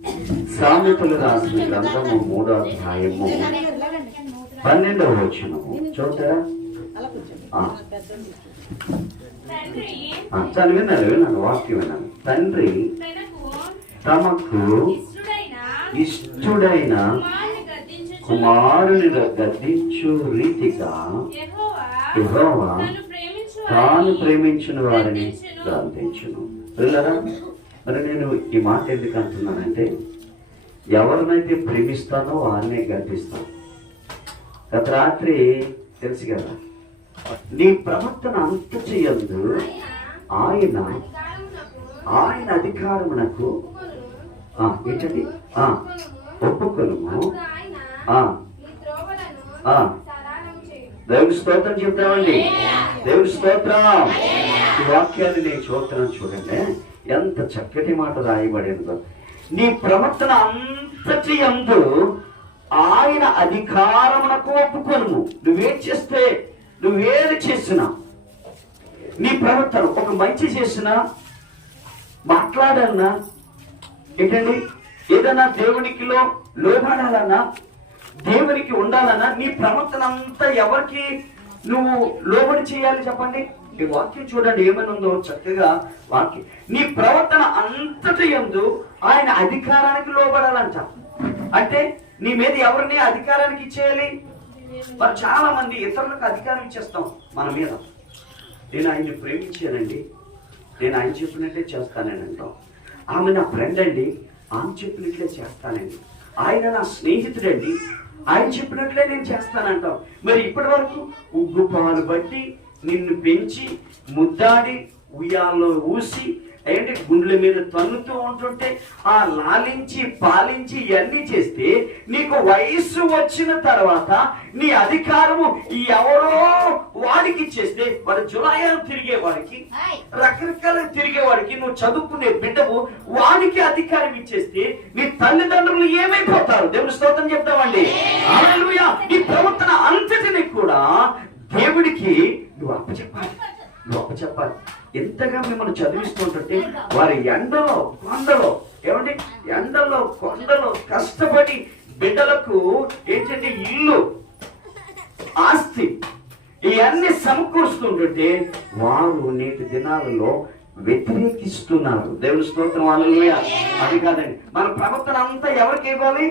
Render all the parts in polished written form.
సామెతలు రాసిన గ్రంథము 3వ అధ్యాయము 12వ వచనము చూస్తారా? విన్నాను వాక్యం విన్నాను. తండ్రి తమకు ఇష్టుడైన కుమారుని గద్దించు రీతిగా యెహోవా తాను ప్రేమించిన వారిని గద్దించును. పిల్లరా, మరి నేను ఈ మాట ఎందుకు అంటున్నానంటే, ఎవరినైతే ప్రేమిస్తానో వారినే గద్దిస్తాను. గత రాత్రి తెలుసు కదా, నీ ప్రవర్తన అంత చేయందు ఆయన అధికారమునకు ఏంటండి ఒప్పుకొనుము. దేవుడి స్తోత్రం చెప్తామండి. దేవుడి స్తోత్రం. ఈ వాక్యాన్ని నేను చూస్తున్నాను, చూడండి ఎంత చక్కటి మాట రాయబడిందో. నీ ప్రవర్తన అంతటి యందు ఆయన అధికారమునకు ఒప్పుకొనుము. నువ్వేది చేసినా నీ ప్రవర్తన, ఒక మంచి చేసినా, మాట్లాడాలన్నా, ఏంటండి ఏదన్నా దేవునికి లోబడాలన్నా, దేవునికి ఉండాలన్నా, నీ ప్రవర్తన అంతా ఎవరికి నువ్వు లోబడి చేయాలి చెప్పండి? ఈ వాక్యం చూడండి ఏమని ఉందో చక్కగా వాక్యం. నీ ప్రవర్తన అంతటి యందు ఆయన అధికారానికి లోబడాలంట. అంటే నీ మీద ఎవరిని అధికారానికి ఇచ్చేయాలి? మరి చాలా మంది ఇతరులకు అధికారం ఇచ్చేస్తాం మన మీద. నేను ఆయన్ని ప్రేమించానండి, నేను ఆయన చెప్పినట్లే చేస్తానని అంటాం. ఆమె నా ఫ్రెండ్ అండి, ఆమె చెప్పినట్లే చేస్తానండి. ఆయన నా స్నేహితుడండి, ఆయన చెప్పినట్లే నేను చేస్తానంటాం. మరి ఇప్పటి వరకు ఉగ్గు పాలు బట్టి నిన్ను పెంచి ముద్దాడి ఉయ్యాల్లో ఊసి ఏంటి గుండెల మీద తన్నుతూ ఉంటుంటే ఆ లాలించి పాలించి ఇవన్నీ చేస్తే, నీకు వయస్సు వచ్చిన తర్వాత నీ అధికారము ఎవరో వాడికి ఇచ్చేస్తే, వాడు జులాయాలు తిరిగేవాడికి, రకరకాల తిరిగేవాడికి, నువ్వు చదువుకునే బిడ్డవు వాడికి అధికారం ఇచ్చేస్తే నీ తల్లిదండ్రులు ఏమైపోతారు? దేవుని స్తోత్రం చెప్తామండి. హల్లెలూయా. నీ ప్రవర్తన అంతటిని కూడా దేవుడికి నువ్వు అప్పచెప్పాలి. ఎంతగా మిమ్మల్ని చదివిస్తుంటే వారి ఎండలో కొండలో కష్టపడి బిడ్డలకు ఏంటంటే ఇల్లు, ఆస్తి ఇవన్నీ సమకూరుస్తుంటే వారు నేటి దినాలలో వ్యతిరేకిస్తున్నారు. దేవుని స్తోత్రం. హల్లెలూయా. అది కాదండి, మన ప్రవర్తన అంతా ఎవరికి ఇవ్వాలి?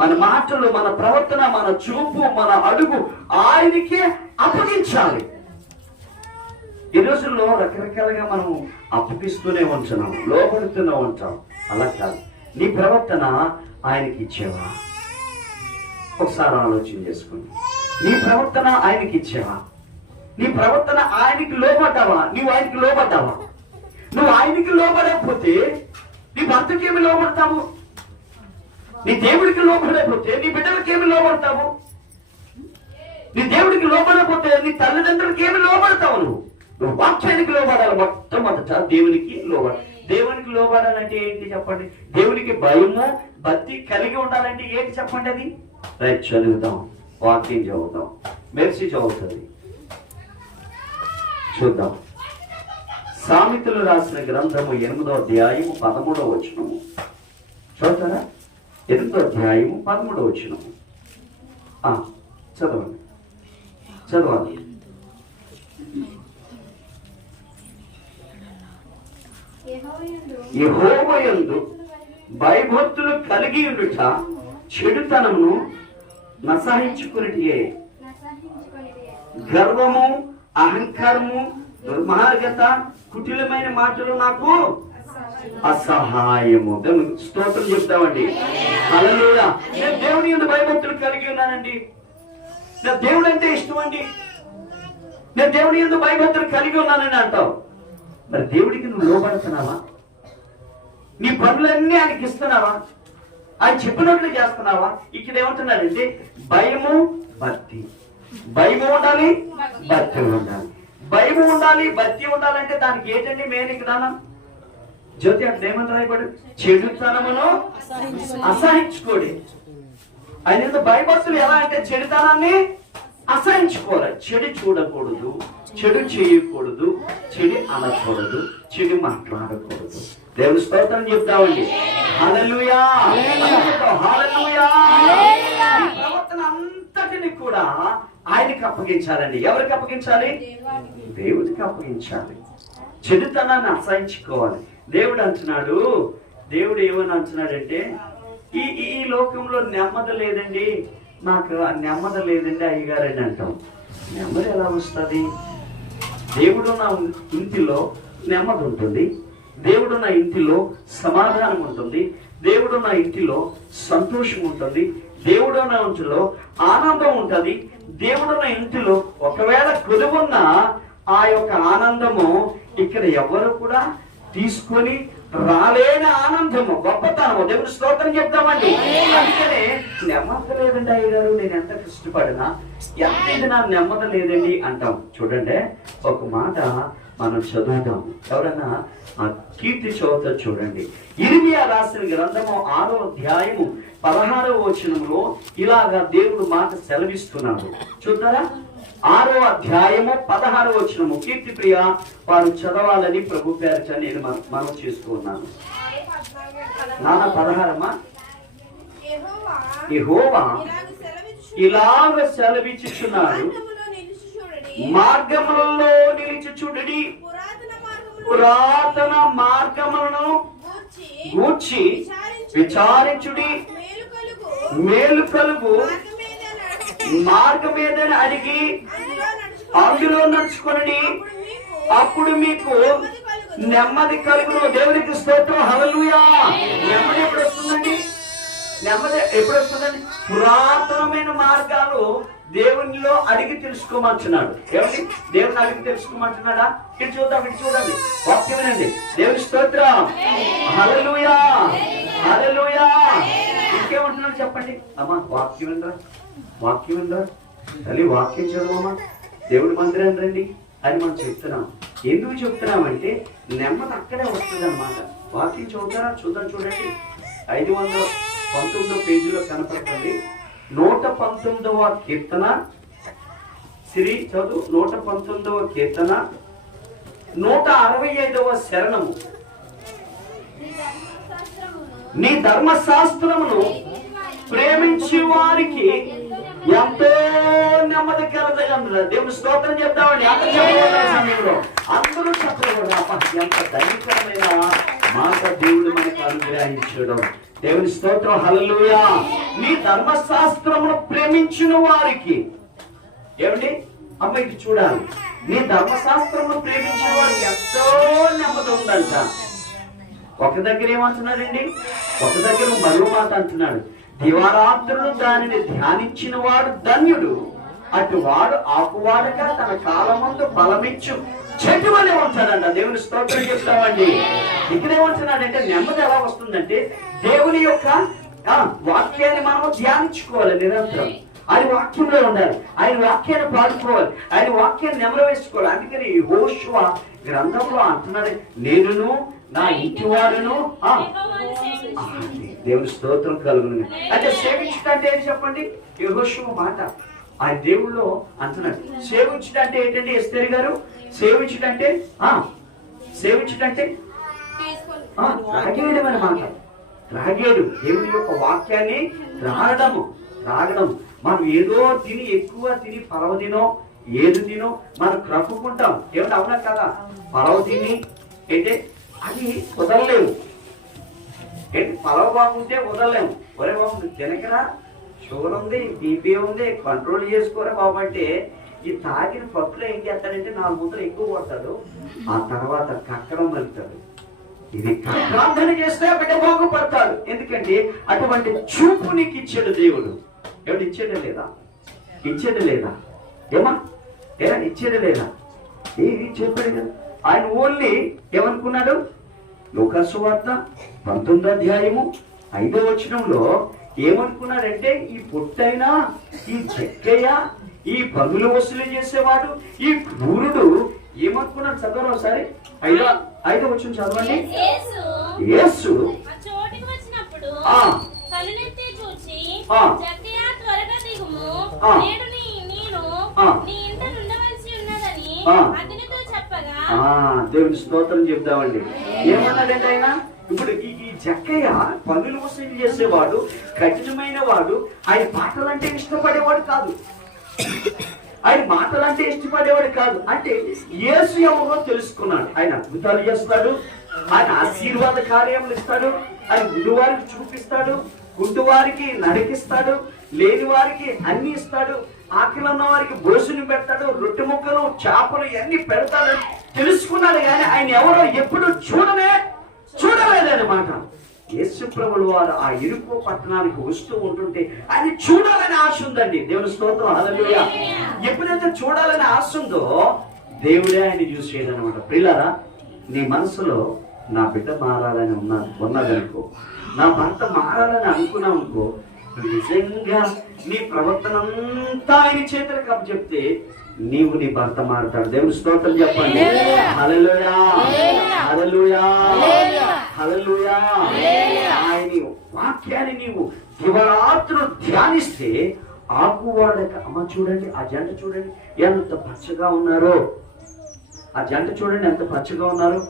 మన మాటలు, మన ప్రవర్తన, మన చూపు, మన అడుగు ఆయనకే అప్పగించాలి. ఈ రోజుల్లో రకరకాలుగా మనం అప్పగిస్తూనే ఉంటున్నాం, లోపడుతూనే ఉంటాం. అలా కాదు. నీ ప్రవర్తన ఆయనకి ఇచ్చేవా? ఒకసారి ఆలోచన చేసుకోండి. నీ ప్రవర్తన ఆయనకి ఇచ్చేవా? నీ ప్రవర్తన ఆయనకి లోబడ్డావా? నువ్వు ఆయనకి లోబడ్డావా? నువ్వు ఆయనకి లోబడకపోతే నీ భర్తకి ఏమి లోబడతావు? నీ దేవుడికి లోబడకపోతే నీ బిడ్డలకి ఏమి లోబడతావు? నీ దేవుడికి లోబడకపోతే నీ తల్లిదండ్రులకి ఏమి లోబడతావు? నువ్వు వాక్యానికి లోబడాలి. మొట్టమొదట దేవునికి లోబడాలి. దేవునికి లోబడాలంటే ఏంటి చెప్పండి? దేవునికి భయము భక్తి కలిగి ఉండాలంటే ఏంటి చెప్పండి? అది రైట్. చదువుతాం, వాక్యం చదువుతాం, మెర్సీ చదువుతుంది, చూద్దాం. సామెతలు రాసిన గ్రంథము 8వ అధ్యాయము 13వ వచనము చదువుతారా? 8వ అధ్యాయము 13వ వచనము చదవాలి. యెహోవాయందు భయభక్తులు కలిగి ఉండుట చెడుతనమును నసహించుకునిటియే. గర్వము, అహంకారము, దుర్మార్గత, కుటిలమైన మాటలు నాకు అసహాయము. స్తోత్రం చెప్తామండి. హల్లెలూయా. నేను దేవుని యందు భయభక్తులు కలిగి ఉన్నానండి, నాకు దేవుడు అంటే ఇష్టం అండి, నేను దేవుని యందు భయభక్తులు కలిగి ఉన్నానని అంటావు. మరి దేవుడికి నువ్వు లోబడుతున్నావా? నీ పనులన్నీ ఆయనకి ఇస్తున్నావా? ఆయన చెప్పినట్లు చేస్తున్నావా? ఇక్కడ ఏమంటున్నాడంటే భయము భక్తి. భయము ఉండాలి, భక్తి ఉండాలి. భయము ఉండాలి, భక్తి ఉండాలంటే దానికి ఏంటండి మెయిన్ ఇక్కడ జ్యోతి అంటే ఏమని రాయబడి? చెడుతనమును అసహించుకోడి. ఆయన భయభక్తులు ఎలా అంటే చెడుతనాన్ని అసహించుకోవాలి. చెడు చూడకూడదు, చెడు చేయకూడదు, చెడు అనకూడదు, చెడు మాట్లాడకూడదు. దేవుని స్తోత్రం చెప్తామండి. హల్లెలూయా, హల్లెలూయా. ఈ ప్రవర్తన అంతటిని కూడా ఆయనకి అప్పగించాలండి. ఎవరికి అప్పగించాలి? దేవుడికి అప్పగించాలి. చెడుతనాన్ని అసహించుకోవాలి. దేవుడు అంటున్నాడు, దేవుడు ఏమని అంటున్నాడంటే, ఈ లోకంలో నెమ్మది లేదండి, నాకు నెమ్మది లేదండి అయ్యగారని అంటాం. నెమ్మది ఎలా వస్తుంది? దేవుడు నా ఇంటిలో నెమ్మది ఉంటుంది, దేవుడు నా ఇంటిలో సమాధానం ఉంటుంది, దేవుడు నా ఇంటిలో సంతోషం ఉంటుంది, దేవుడు నా ఇంటిలో ఆనందం ఉంటుంది. దేవుడు నా ఇంటిలో ఒకవేళ కొలువున్న ఆ యొక్క ఆనందము ఇక్కడ ఎవరు కూడా తీసుకొని రాలేని ఆనందము, గొప్పతనము. దేవుడు స్తోత్రం చెప్తామండి. అందుకనే నెమ్మది లేదండి అయ్యగారు, నేను ఎంత కష్టపడినా ఎంత ఇది నాకు నెమ్మది లేదండి అంటాం. చూడండి, ఒక మాట మనం చదువుతాం. ఎవరన్నా ఆ కీర్తి చదువుతా చూడండి. ఇర్మియా రాసిన గ్రంథము 6వ అధ్యాయము 16వ వచనంలో ఇలాగా దేవుడు మాట సెలవిస్తున్నాడు. చూద్దారా? 6వ అధ్యాయము 16వ వచనము. కీర్తి ప్రియ వారు చదవాలని ప్రభు పేరట నేను మనం చేస్తూ ఉన్నాను. నాన్న 16 యెహోవా ఇలాగ సెలవిచ్చుచున్నాడు, మార్గములలో నిలిచి చూడడి, పురాతన మార్గములను గూర్చి విచారించుడి, మేలు కలుగు మార్గమేదని అడిగి అందులో నడుచుకొనడి, అప్పుడు మీకు నెమ్మది కలుగును. దేవునికి స్తోత్రం, హల్లెలూయా. నెమ్మది ఎప్పుడు వస్తుందండి? నెమ్మది ఎప్పుడు వస్తుందండి? పురాతనమైన మార్గాలు దేవునిలో అడిగి తెలుసుకోమంటున్నాడు. ఏమండి? దేవుని అడిగి తెలుసుకోమంటున్నాడా? ఇటు చూద్దాం, ఇటు చూడండి, వాక్యం వినండి. దేవుని స్తోత్రం, హల్లెలూయా, హల్లెలూయా. ఇంకేమంటున్నాడు చెప్పండి అమ్మా? వాక్యం వినరా, వాక్యం వినరా తల్లి, వాక్యం చదవమ్మా, దేవుడి మందిరం రండి అని మనం చెప్తున్నాం. ఎందుకు చెప్తున్నామంటే నెమ్మది అక్కడే వస్తుంది అన్నమాట. వాక్యం చదువుతారా? చూద్దాం, చూడండి. 519వ పేజీలో కనపడుతుంది. 119వ కీర్తన. శ్రీ చదువు. 119వ కీర్తన 165వ శరణము. నీ ధర్మశాస్త్రమును ప్రేమించి వారికి ఎంతో నెమ్మది కలదగలదు. దేవుని స్తోత్రం చెప్తామండి. అందరూ చెప్పబడిన సమయంలో అందరూ చెప్పబడి ఎంత ధైర్యకరమైన మాట దేవుడు మనకు అనుగ్రహించడం. దేవుని స్తోత్రం, హల్లెలూయా. నీ ధర్మశాస్త్రమును ప్రేమించిన వారికి, ఏమండి అమ్మాయికి చూడాలి, నీ ధర్మశాస్త్రమును ప్రేమించిన వారికి ఎంతో నెమ్మది ఉందంట. ఒక దగ్గర ఏమంటున్నాడండి? ఒక దగ్గర మరో మాట అంటున్నాడు, దివారాత్రులు దానిని ధ్యానించిన వాడు ధన్యుడు, అటు వాడు ఆకువాడక తన కాలమందు బలమిచ్చు చెట్టు వలె ఉంటాడంట. దేవుని స్తోత్రం చెప్తామండి. ఇక్కడేమంటున్నాడంటే నెమ్మది ఎలా వస్తుందంటే దేవుని యొక్క వాక్యాన్ని మనము ధ్యానించుకోవాలి నిరంతరం. ఆయన వాక్యంలో ఉండాలి, ఆయన వాక్యాన్ని పాడుకోవాలి, ఆయన వాక్యాన్ని నెమరు వేసుకోవాలి. అందుకని యెహోషువ గ్రంథంలో అంటున్నాడు, నేనును నా ఇంటి వాడును. దేవుని స్తోత్రం కలుగును. అంటే సేవించుట అంటే ఏంటి చెప్పండి? యెహోషువ మాట ఆయన దేవుళ్ళో అంటున్నాడు. సేవించుట అంటే ఏంటంటే ఎస్తేరు గారు? సేవించుట అంటే త్రాగేయడం అన్నమాట. త్రాగేడు దేవుని యొక్క వాక్యాన్ని త్రాగడము. మనం ఏదో తిని ఎక్కువ తిని పలవ తినో ఏది తినో మనం క్రప్పుకుంటాం. ఏమిటి? అవునా కదా? పలవ తిని అంటే అది వదలలేము. ఏంటి? పలవ బాగుంటే వదలలేము. ఒరే బాబు తినకరా, షుగర్ ఉంది, బీపీ ఉంది, కంట్రోల్ చేసుకోరా బాబు అంటే ఈ తాగిన పప్పులో ఏం చేస్తాడంటే 4 ముద్దలు ఎక్కువ కొడతాడు, ఆ తర్వాత కక్కడం వెళ్తాడు. ఇది కక్రాంధన చేస్తే బిడ్డ బాగుపడతాడు. ఎందుకంటే అటువంటి చూపు నీకు ఇచ్చాడు దేవుడు. ఏమిటి? ఇచ్చేదే లేదా? ఇచ్చేది లేదా? ఏమా ఇచ్చేది లేదా? ఏది చెప్పాడు కదా. ఆయన ఓన్లీ ఏమనుకున్నాడు? లూకాసు సువార్త 19వ అధ్యాయము 5వ వచనంలో ఏమనుకున్నాడంటే ఈ పొట్టైనా, ఈ చెక్కయ్య, ఈ పన్నులు వసూలు చేసేవాడు, ఈ క్రూరుడు ఏమనుకున్నాడు? చదవరు ఒకసారి. 5వ వచనం చదవండి. యేసు దేవుని స్తోత్రం చెప్దామండి. ఏమన్నాడంటే ఆయన ఇప్పుడు ఈ జక్కయ్య పన్నులు వసూలు చేసేవాడు, కఠినమైన వాడు. ఆయన మాటలంటే ఇష్టపడేవాడు కాదు, ఆయన మాటలంటే ఇష్టపడేవాడు కాదు. అంటే యేసు ఎవరో తెలుసుకున్నాడు. ఆయన అద్భుతాలు చేస్తాడు, ఆయన ఆశీర్వాద కార్యములు ఇస్తాడు, ఆయన గుడ్డివారికి చూపిస్తాడు, గుడ్డివారికి నడికిస్తాడు, లేని వారికి అన్ని ఇస్తాడు, ఆకలి ఉన్న వారికి భోజనం పెడతాడు, రొట్టె ముక్కలు చేపలు ఇవన్నీ పెడతాడు తెలుసుకున్నాడు. కానీ ఆయన ఎవరో ఎప్పుడు చూడలేదన్నమాట. యేసు ప్రభువు వారు ఆ ఇరుకు పట్టణానికి వస్తూ ఉంటుంటే ఆయన చూడాలని ఆశ ఉందండి. దేవుని స్తోత్రం, హల్లెలూయా. ఎప్పుడైతే చూడాలని ఆశ ఉందో దేవుడే ఆయన చూసేదనమాట. ప్రియులారా, నీ మనసులో నా బిడ్డ మారాలని ఉన్నదనుకో, నా భర్త మారాలని అనుకున్నావు అనుకో, నిజంగా నీ ప్రవర్తన అంతా ఆయన చేతులకు అప్పచెప్తే నీవు నీ భర్త మారుతాడు. దేవుని స్తోత్రం చెప్పండి. హల్లెలూయా, హల్లెలూయా, హల్లెలూయా. ఆయన వాక్యాన్ని నీవు దివారాత్రులు ధ్యానిస్తే ఆకువాడక అమ్మ చూడండి, ఆ జంట చూడండి ఎంత పచ్చగా ఉన్నారో, ఆ జంట చూడండి ఎంత పచ్చగా ఉన్నారు.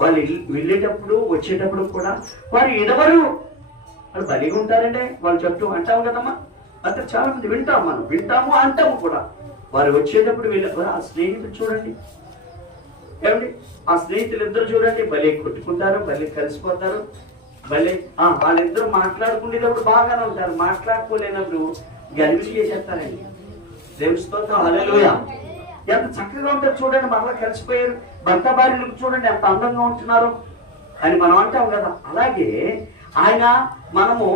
వాళ్ళు వెళ్ళేటప్పుడు వచ్చేటప్పుడు కూడా వారు ఎడవరు, వాళ్ళు బలిగా ఉంటారండి. వాళ్ళు చెప్తూ అంటాము కదమ్మా, అంతే చాలా మంది వింటాము అంటాము కూడా. వారు వచ్చేటప్పుడు వీళ్ళ ఆ స్నేహితులు చూడండి, ఏమండి ఆ స్నేహితులు ఇద్దరు చూడండి, భలే కొట్టుకుంటారు, భలే కలిసిపోతారు, భలే వాళ్ళిద్దరు మాట్లాడుకునేటప్పుడు బాగానే ఉంటారు, మాట్లాడుకోలేనప్పుడు గలిబిలి చేసేస్తారండి. దేవుని స్తోత్రం, హల్లెలూయా. ఎంత చక్కగా ఉంటారు చూడండి, మరలా కలిసిపోయారు. భర్త భార్యలకు చూడండి ఎంత అందంగా ఉంటున్నారు అని మనం అంటాం కదా. అలాగే మనము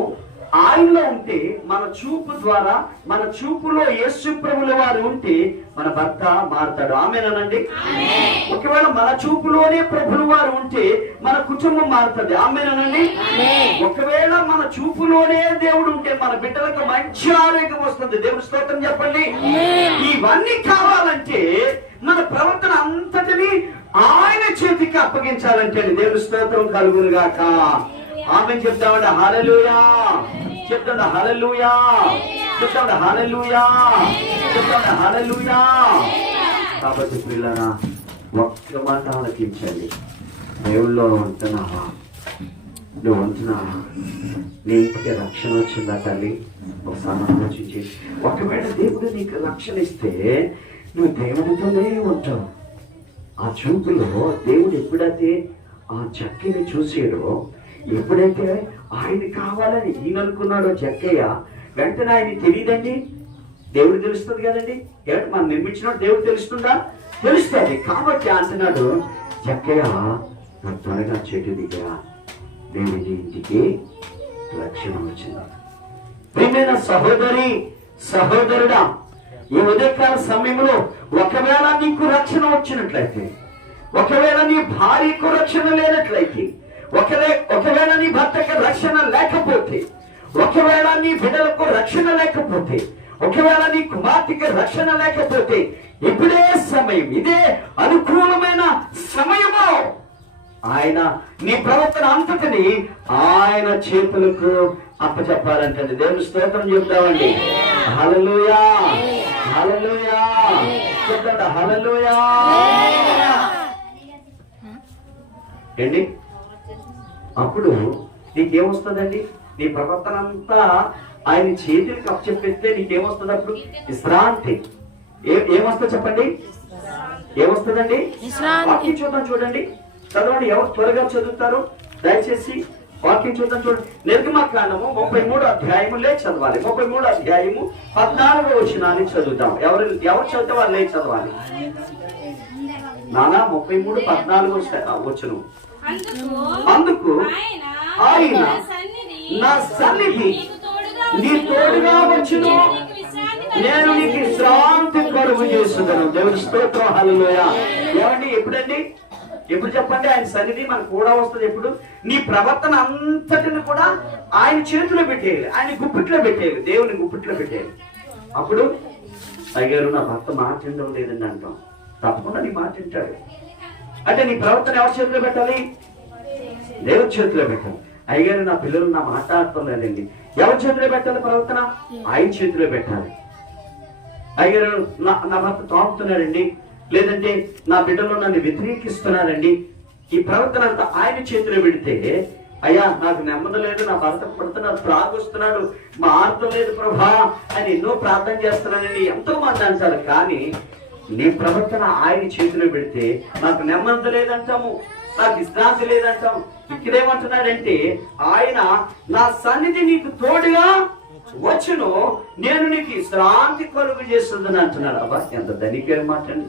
ఆయనలో ఉంటే, మన చూపు ద్వారా, మన చూపులో యేసు ప్రభువుల వారు ఉంటే మన భర్త మారుతాడు. ఆమేనండి. ఒకవేళ మన చూపులోనే ప్రభువుల వారు ఉంటే మన కుటుంబం మారుతుంది. ఆమేనండి. ఒకవేళ మన చూపులోనే దేవుడు ఉంటే మన బిడ్డలకు మంచి ఆరోగ్యం వస్తుంది. దేవుని స్తోత్రం చెప్పండి. ఇవన్నీ కావాలంటే మన ప్రవర్తన అంతటిని ఆయన చేతికి అప్పగించాలంటే దేవుని స్తోత్రం కలుగును గాక. ఆమె చెప్తామండి. హల్లెలూయా చెప్తాడు, హల్లెలూయా చెప్తాడు, హల్లెలూయా చెప్తాడు, హల్లెలూయా. కాబట్టి పిల్లరా, ఒక్క మాట ఆలకించండి. దేవుళ్ళో ఉంటున్నావా? నువ్వు ఉంటున్నావా? నీ ఇంటికి రక్షణ వచ్చిందా తల్లి? ఒకసారి ఆలోచించి. ఒకవేళ దేవుడు నీకు రక్షణ ఇస్తే నువ్వు దేవుడితోనే ఉంటావు. ఆ చూపులో దేవుడు ఎప్పుడైతే ఆ చక్కిని చూసాడో, ఎప్పుడైతే ఆయన కావాలని ఈయన అనుకున్నాడో జక్కయ్య, వెంటనే ఆయన తెలియదండి, దేవుడు తెలుస్తుంది కదండి. మనం నిర్మించిన దేవుడు తెలుస్తుందా? తెలుస్తుంది. కాబట్టి అంటున్నాడు జక్కయ్య, నా త్వరగా చెట్టు దిగా, దేవుడి ఇంటికి రక్షణ వచ్చింది. ప్రియమైన సహోదరి సహోదరుడా, ఈ ఉదయకాల సమయంలో ఒకవేళ నీకు రక్షణ వచ్చినట్లయితే, ఒకవేళ నీ భార్యకు రక్షణ లేనట్లయితే, ఒకవేళ నీ భర్తకు రక్షణ లేకపోతే, ఒకవేళ నీ బిడ్డలకు రక్షణ లేకపోతే, ఒకవేళ నీ కుమార్తెకి రక్షణ లేకపోతే, ఇప్పుడే సమయం, ఇదే అనుకూలమైన సమయము. ఆయన నీ ప్రవర్తన అంతటిని ఆయన చేతులకు అప్పచెప్పాలంటే దేవుని స్తోత్రం చెప్తామండి. హల్లెలూయా, హల్లెలూయా చెప్తాడు, హల్లెలూయా. ఏంటి అప్పుడు నీకేమొస్తుందండి? నీ ప్రవర్తన అంతా ఆయన చేతులకు అప్పచెప్పిస్తే నీకేమొస్తుంది? అప్పుడు విశ్రాంతి. ఏమొస్తుంది చెప్పండి? ఏమొస్తుందండి? వాక్యం చూద్దాం, చూడండి, చదవండి. ఎవరు త్వరగా చదువుతారు దయచేసి వాక్యం చూద్దాం. చూడండి, నిర్గమకాండము 33వ అధ్యాయము చదవాలి. 33వ అధ్యాయము 14వ వచనాన్ని చదువుతాం. ఎవరు చదివితే వాళ్ళు చదవాలి. నానా 33:14 వచనం. అందుకు ఆయన, నా సన్నిధి నీ తోడుగా వచ్చును, నేను నీకు విశ్రాంతి కలుగు చేస్తున్నాను. దేవుని స్తోత్రం, హల్లెలూయా. ఏమండి ఎప్పుడండి? ఎప్పుడు చెప్పండి? ఆయన సన్నిధి మనకు కూడా వస్తుంది. ఎప్పుడు? నీ ప్రవర్తన అంతటిని కూడా ఆయన చేతిలో పెట్టేయాలి, ఆయన గుప్పిట్లో పెట్టేయాలి, దేవుని గుప్పిట్లో పెట్టేయాలి. అప్పుడు అయ్యారు నా భర్త మాట తినడం లేదండి అంటాం. తప్పకుండా నీ మాట తింటాడు. అంటే నీ ప్రవర్తన ఎవరి చేతిలో పెట్టాలి? దేవుని చేతిలో పెట్టాలి. అయ్యారు నా పిల్లలు నా మాట్లాడటం లేదండి, ఎవరి చేతిలో పెట్టాలి ప్రవర్తన? ఆయన చేతిలో పెట్టాలి. అయ్యారు నా భర్త తాగుతున్నాడండి, లేదంటే నా బిడ్డలు నన్ను వ్యతిరేకిస్తున్నారండి, ఈ ప్రవర్తన అంతా ఆయన చేతిలో పెడితే, అయ్యా నాకు నెమ్మది లేదు, నా భర్త పడుతున్నాడు, త్రాగొస్తున్నాడు, మా ఆర్తం లేదు ప్రభా అని ఎన్నో ప్రార్థన చేస్తున్నానని ఎంతో మంది అంటారు. కానీ నీ ప్రవర్తన ఆయన చేతిలో పెడితే నాకు నెమ్మది లేదంటాము, నాకు విశ్రాంతి లేదంటాము. ఇక్కడేమంటున్నాడంటే, ఆయన నా సన్నిధి నీకు తోడుగా వచ్చును, నేను నీకు విశ్రాంతి కలుగు చేస్తుందని అంటున్నాడు. అబ్బా ఎంత ధనికమైన మాట అండి.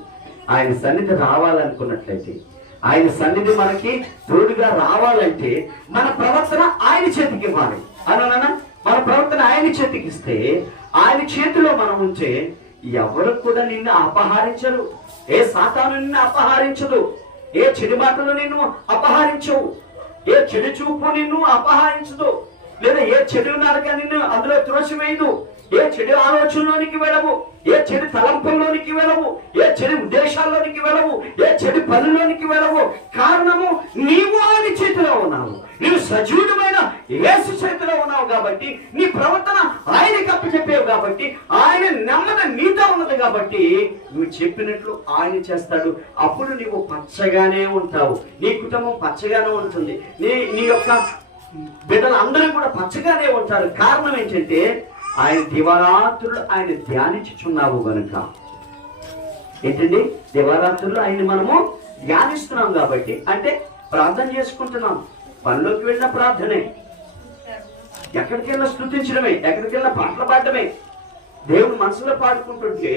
ఆయన సన్నిధి రావాలనుకున్నట్లయితే, ఆయన సన్నిధి మనకి తోడుగా రావాలంటే మన ప్రవర్తన ఆయన చేతికి ఇవ్వాలి. అన్న మన ప్రవర్తన ఆయన చేతికి ఇస్తే, ఆయన చేతిలో మనం ఉంటే ఎవరు కూడా నిన్ను అపహరించరు. ఏ సాతాను నిన్ను అపహరించదు, ఏ చెడు మాటలు నిన్ను అపహరించవు, ఏ చెడు చూపు నిన్ను అపహరించదు, లేదా ఏ చెడు నరక నిన్ను అందులో త్రోసివేయదు, ఏ చెడు ఆలోచనలోనికి వెళ్ళవు, ఏ చెడు తలంపుల్లోనికి వెళ్ళవు, ఏ చెడు ఉద్దేశాల్లోనికి వెళ్ళవు, ఏ చెడు పనుల్లోనికి వెళ్ళవు. కారణము నీవు ఆయన చేతిలో ఉన్నావు, నీవు సజీవుడమైన యేసు చేతిలో ఉన్నావు కాబట్టి, నీ ప్రవర్తన ఆయనకి అప్పచెప్పావు కాబట్టి, ఆయన నెమ్మది నీతో ఉన్నది కాబట్టి నువ్వు చెప్పినట్లు ఆయన చేస్తాడు. అప్పుడు నీవు పచ్చగానే ఉంటావు, నీ కుటుంబం పచ్చగానే ఉంటుంది, నీ యొక్క బిడ్డలు అందరూ కూడా పచ్చగానే ఉంటారు. కారణం ఏంటంటే ఆయన దివారాత్రులు ఆయన ధ్యానించుచున్నావు గనుక. ఏంటండి? దివారాత్రులు ఆయన మనము ధ్యానిస్తున్నాం కాబట్టి, అంటే ప్రార్థన చేసుకుంటున్నాం. పనిలోకి వెళ్ళిన ప్రార్థనే, ఎక్కడికి వెళ్ళినా స్తుతించడమే, ఎక్కడికి వెళ్ళినా పాటలు పాడటమే, దేవుని మనసులో పాడుకుంటుంటే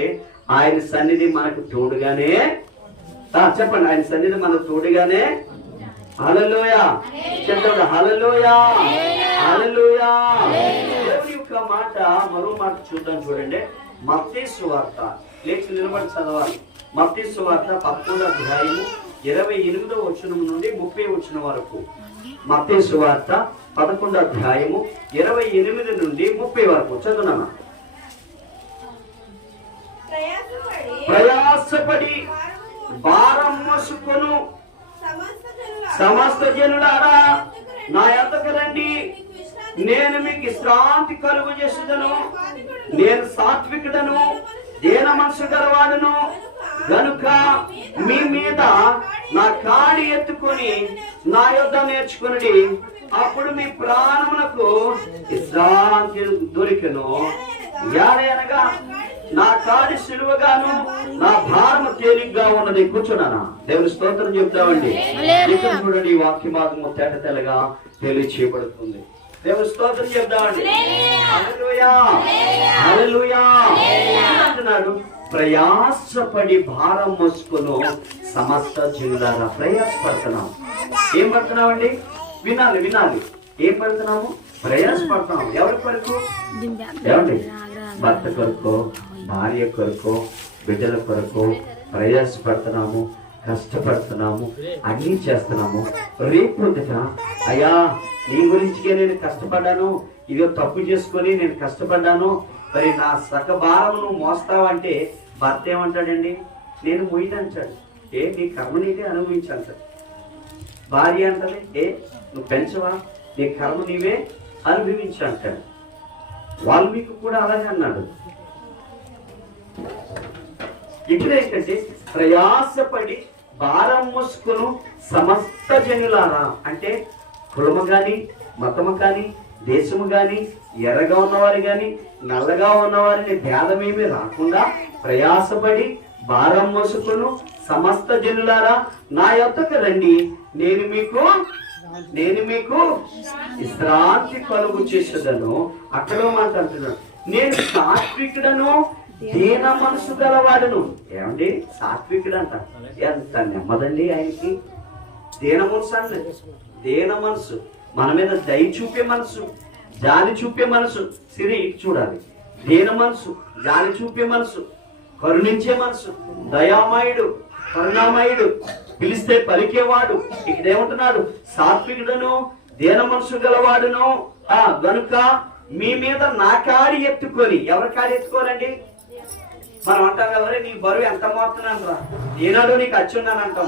ఆయన సన్నిధి మనకు తోడుగానే. చెప్పండి, ఆయన సన్నిధి మనకు తోడుగానే. హల్లెలూయా చెప్పండి, హల్లెలూయా హల్లెలూయా. దేవుని యొక్క మాట మరో మాట చూద్దాం, చూడండి. మత్తయి సువార్త, లేచి నిలబడి చదవాలి. మత్తయి సువార్త 11వ అధ్యాయము 28వ వచనం నుండి 30వ వచనం వరకు. మత్తయి సువార్త 11వ అధ్యాయము 28 నుండి 30 వరకు చదువునా. ప్రయాసపడి భారం మోసుకొను సమస్త జనులారా నా యొద్దకు రండి, నేను మీకు విశ్రాంతి కలుగు చేసేదను. నేను సాత్వికుడను, దీన మనసు గలవాడును గనుక మీ మీద నా కాడి ఎత్తుకొని నా యొద్ద నేర్చుకుని, అప్పుడు మీ ప్రాణమునకు విశ్రాంతి దొరికెను. అనగా నా కాడి సిలువగాను నా భారము తేలిగ్గా ఉన్నది. కూర్చున్నానా? దేవుని స్తోత్రం చెప్తామండి. ఇక్కడ చూడండి, ఈ వాక్య భాగము తేట తెల్లగా తెలియచేయబడుతుంది. దేవుని స్తోత్రం చెప్తామండి. హల్లెలూయా హల్లెలూయా అంటున్నాడు. ప్రయాసపడి భారం మోసుకొను సమస్త జనులారా. ప్రయాసపడుతున్నాం. ఏం పడుతున్నామండి? వినాలి వినాలి. ఏం పడుతున్నాము? ప్రయాసపడుతున్నాం. ఎవరి కొరకు? ఏమండి? భర్త కొరకు, భార్య కొరకు, బిడ్డల కొరకు ప్రయాసపడుతున్నాము, కష్టపడుతున్నాము, అన్నీ చేస్తున్నాము. రేపు అయ్యా నీ గురించికే నేను కష్టపడ్డాను, ఇదో తప్పు చేసుకొని నేను కష్టపడ్డాను, మరి నా సగ భారం నువ్వు మోస్తావంటే భర్త ఏమంటాడండి? నేను మొయ్యనంటాడు. నీ కర్మ నీకే అనుభవించాలి. భార్య అంటది, నువ్వు పెంచవా, నీ కర్మ నీవే అనుభవించాలంటాడు. వాల్మీకి కూడా అలాగే అన్నాడు. ఇక్కడ ఏంటంటే ప్రయాసపడి భారం మోసుకును సమస్త జనులారా, అంటే కులము గాని, మతము కానీ, దేశము గాని, ఎర్రగా ఉన్నవారు గాని, నల్లగా ఉన్నవారిని భేదమేమి రాకుండా ప్రయాసపడి భారం మోసుకును సమస్త జనులారా నా యొద్దకు రండి, నేను మీకు విశ్రాంతి కలుగు చేసేదను. అక్కడ మాట అంటున్నాడు, నేను సాత్వికుడను, దీన మనసు గలవాడును. ఏమండి? సాత్వికుడు అంట. ఎంత నెమ్మదండి ఆయనకి. దీన మనసు అండి, దీన మనసు, మన మీద దయ చూపే మనసు, జాలి చూపే మనసు. సిరి చూడాలి. దీన మనసు, జాలి చూపే మనసు, కరుణించే మనసు, దయామయుడు, కరుణామయుడు, పిలిస్తే పలికేవాడు. ఇక్కడ ఏమంటున్నాడు? సాత్వికుడను, దీన మనసు గలవాడును గనుక మీ మీద నా కాడి ఎత్తుకొని. ఎవరి కాడి ఎత్తుకోనండి? మనం అంటాం కదా, నీ బరువు ఎంత మోస్తున్నాను రా, ఏనాడు నీకు అచ్చున్నాను అంటాం.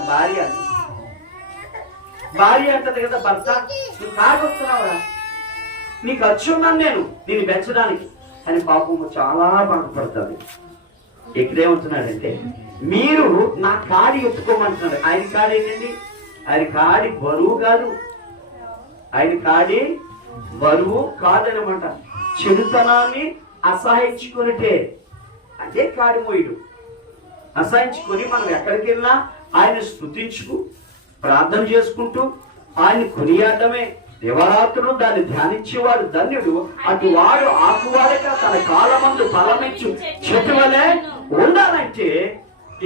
భార్య అంటది కదా భర్త, నువ్వు తాగొస్తున్నావా, నీకు అచ్చున్నాను నేను నిన్ను పెంచడానికి అని పాపము చాలా బాధపడుతుంది. ఇక్కడేమంటున్నాడంటే మీరు నా కాడి ఎత్తుకోమంటున్నాడు. ఆయన కాడి ఏంటండి? ఆయన కాడి బరువు కాదు, ఆయన కాడి బరువు కాదనమాట. చెడుతనాన్ని అసహించుకునిటే అదే కాడి మోయుడు. అసహించుకొని మనం ఎక్కడికి వెళ్ళినా ఆయన స్తుతించుకు ప్రార్థన చేసుకుంటూ ఆయన కొనియాడమే. దివరాత్రులు దాన్ని ధ్యానించేవాడు ధన్యుడు. అటు వాడు ఆకువాడక తన కాలమందు ఫలమిచ్చు చెట్టు వలె ఉండాలంటే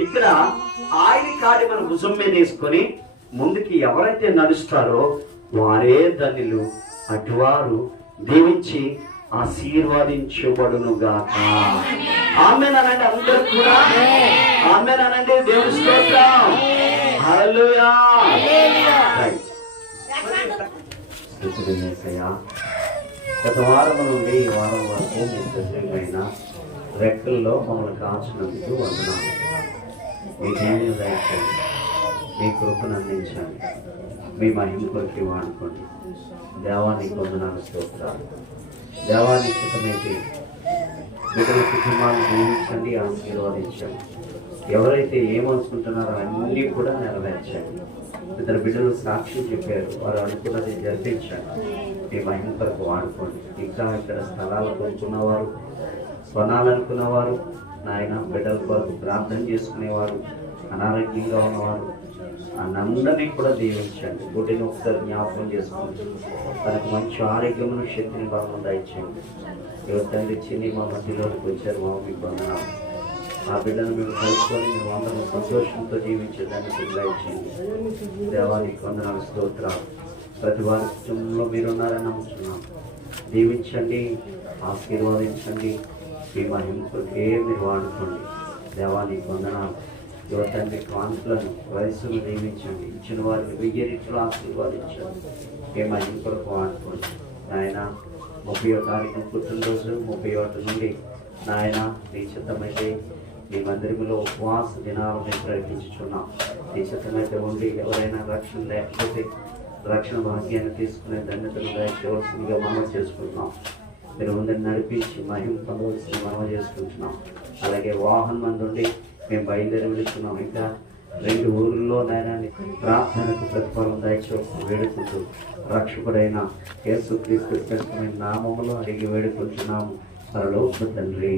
ఇక్కడ ఆయన కాడి మన భుజం మీద వేసుకొని ముందుకి ఎవరైతే నడుస్తారో వారే ధన్యులు. అటువారు దీవించి ఆశీర్వాదించబడును గాక. ఆమేనండి. అందరూ కూడా ఆమేనండి. దేవుని స్తోత్రం. హల్లెలూయా. గత వారం నుండి ఈ వారం వరకు మీ సజీవమైన రెక్కల్లో మమ్మల్ని కాల్చినందుకు వందనాలు. మీ దేవుని దయచేయండి, మీ కృపను అందించండి, మీ మహిమ కొరికి వాడుకోండి. దేవానికి వందనాలు, స్తోత్రాలు. దేవానికి చిత్తమైతే బిడ్డల కుటుంబాన్ని దీవించండి, ఆశీర్వదించండి. ఎవరైతే ఏమనుకుంటున్నారో అన్నీ కూడా నెరవేర్చండి. ఇద్దరు బిడ్డలు సాక్ష్యం చెప్పారు, వారు అనుకున్నది జరిపించండి. మీ మహిమ కొరకు వాడుకోండి. ఇంకా ఇక్కడ స్థలాలు కొనుక్కున్నవారు, కొనాలనుకున్నవారు, నాయన బిడ్డల కొరకు ప్రార్థన చేసుకునేవారు, అనారోగ్యంగా ఉన్నవారు అందరినీ కూడా దీవించండి. గుడ్డిని ఒకసారి జ్ఞాపకం చేసుకోండి. తనకు మంచి ఆరోగ్యమును, శక్తిని, బలం దయచేయండి. యువతండ్రి చిన్ని మా మధ్యలోకి వచ్చారు. మా మీకు వందనాలు. ఆ బిడ్డను మేము కలుసుకొని మేము అందరం సంతోషంతో జీవించేదాన్ని దయచేయండి. దేవానికి వందనాలు, స్తోత్రాలు. ప్రతి వారి కుటుంబంలో మీరున్నారని నమ్ముతున్నాం. దీవించండి, ఆశీర్వదించండి. మీ మహిమకే మీరు వాడుకోండి. దేవానికి వందనాలు. యువతండ్రి కాన్పులను, వయసును దీవించండి. ఇచ్చిన వారిని 1000 రెట్లు ఆశీర్వదించండి. మీ మహిమ కొరకు వాడుకోండి. నాయన 30వ తారీఖు పుట్టినరోజు 31 నుండి నాయన మీ చిత్తమైతే మీ మందిరంలో ఉపవాస దినాలు మేము ప్రకటించుచున్నాం. మీ చిత్తమైతే ఉండి ఎవరైనా రక్షణ లేకపోతే రక్షణ భాగ్యాన్ని తీసుకునే ధన్యతను దయచేయవలసిందిగా మనం చేసుకుంటున్నాం. మీరు ముందు నడిపించి మహిమ పొందవలసిన మనం చేసుకుంటున్నాం. అలాగే వాహనం మంది ఉండి మేము బయలుదేరి వెళుతున్నాం. ఇంకా 2 ఊర్లలో నాయన ప్రార్థనకు ప్రతిఫలం దయచేసి వేడుకుంటూ రక్షకుడైన యేసుక్రీస్తు నామములో అడిగి వేడుకుంటున్నాము. పరలోక తండ్రి.